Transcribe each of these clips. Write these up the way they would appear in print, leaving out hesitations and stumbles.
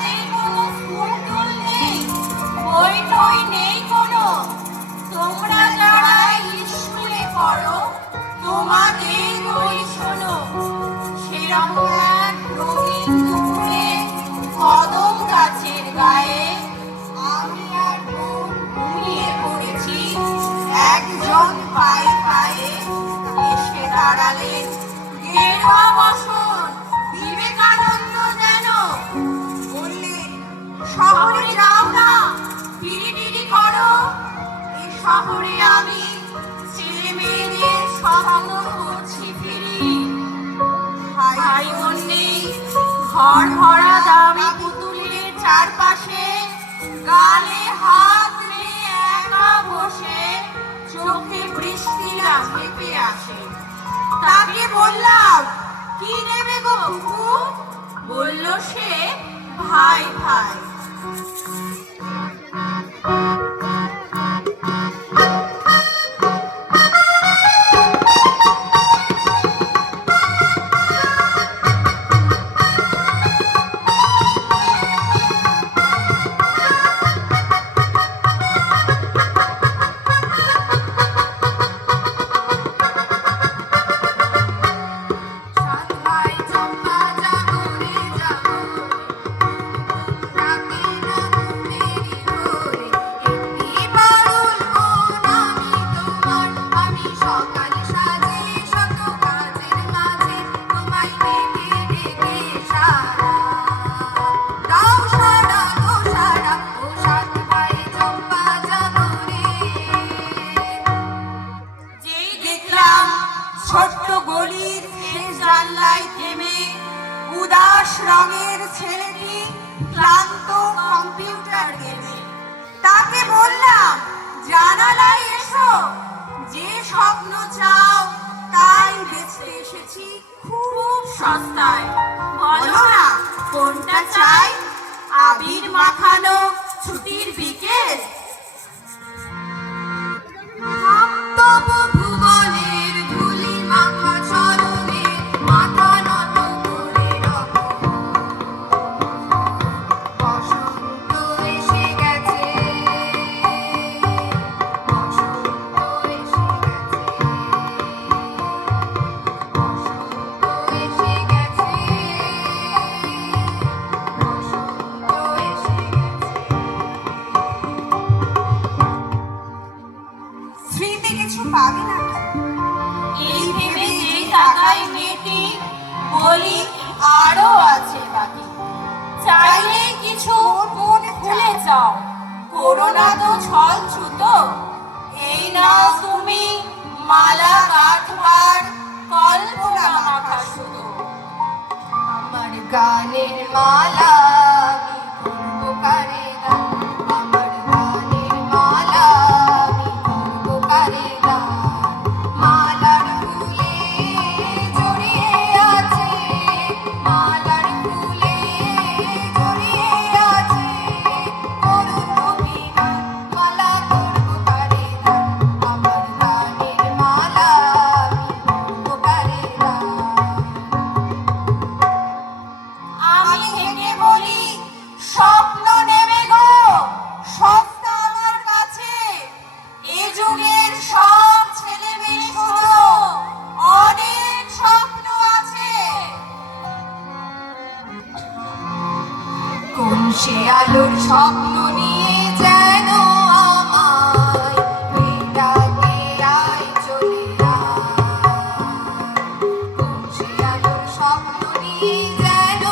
তোমাদের কোনো স্কুল টুল নেই, বই টই নেই কোনো। তোমরা যারা স্কুলে পড়ো তোমাদের বই শোনো। সেরকম এক রঙিন দুপুরে কদম গাছের গায়ে আমি আর বোন ঘুমিয়ে পড়েছি। একজন পায়ে পায়ে এসে দাঁড়ালেন গেরুয়া বসন বিবেকানন্দ যেন। বললেন, শহরে যাও না, পিড়িটিড়ি করো। এ শহরে আমি ছেলে মেয়েদের স্বপ্ন করছি ফিরি। ভাই বোন নেই, ঘর ভরা দামি পুতুলের চারপাশে, গালে হাত নিয়ে একা বসে চোখে বৃষ্টিরা ভেপে আসে। তাকে বললাম, কি নেবে গো বুবু? বলল সে, ভাই ভাই। ছোট্ট গলির শেষ জানলায় থেমে উদাস রঙের ছেলেটি ক্লান্ত কম্পিউটার গেমে। তাকে বললাম, জানালায় এসো, যে স্বপ্ন চাও তাই বেচতে এসেছি খুব সস্তায়। বলো না কোনটা চাই? আবির মাখানো ছুটির বিকেল, ভুবনের ধুলি মাখা চরণে মাথা নত করে রাখো। বসন্ত এসে গেছে, বসন্ত এসে গেছে, বসন্ত এসে গেছে, বসন্ত এসে গেছে। স্মৃতি কিছু পাবে না এই ভেবে যে টাকায় মেয়েটি, বলি আরো আছে বাকি। চাইলে কিছু মন ভুলে যাও, করোনা তো ছল ছুতো। এই নাও তুমি মালা গাঁথবার কল্পনা মাখা শুধু। আমার গানের মালা আমি করবো কারে গান, আমার গানের মালা আমি করবো কারে গান। মালার ফুলে জড়িয়ে আছে, মালার ফুলে জড়িয়ে আছে করুণ অভিমান। মালা করবো কারে গান, আমার গানের মালা আমি করবো কারে গান। আমি হেঁটে বলি, স্বপ্ন নেবে গো, সস্তা আমার কাছে। এ যুগের সব ছেলে মেয়ে শোনো, অনেক স্বপ্ন আছে। কোন সে আলোর স্বপ্ন নিয়ে যেন আমায় বেড়াতে আয় চলে আয়। কোন সে আলোর স্বপ্ন নিয়ে যেন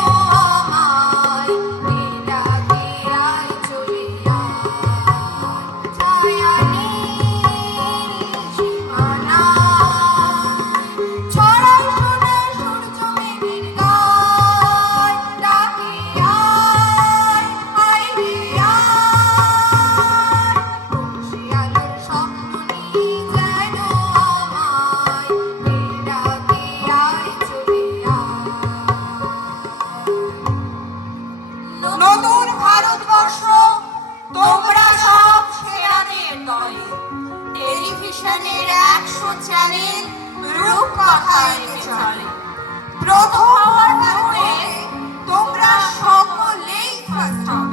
আমায় বেড়াতে আয় চলে আয়। ছায়া নীল সীমানায় ছড়াই শোনে সূর্য মেঘের গায়। ডাকে আয়, আয় রে আয়। কোন সে আলোর স্বপ্ন নিয়ে যেন আমায় বেড়াতে আয় চলে আয়। নতুন ভারতবর্ষ তোমরা সব সেরাদের দলে। টেলিভিশনের 100 চ্যানেল রূপকথা এনে চলে। প্রথম হওয়ার পরে তোমরা সকলেই ফার্স্ট হাফ।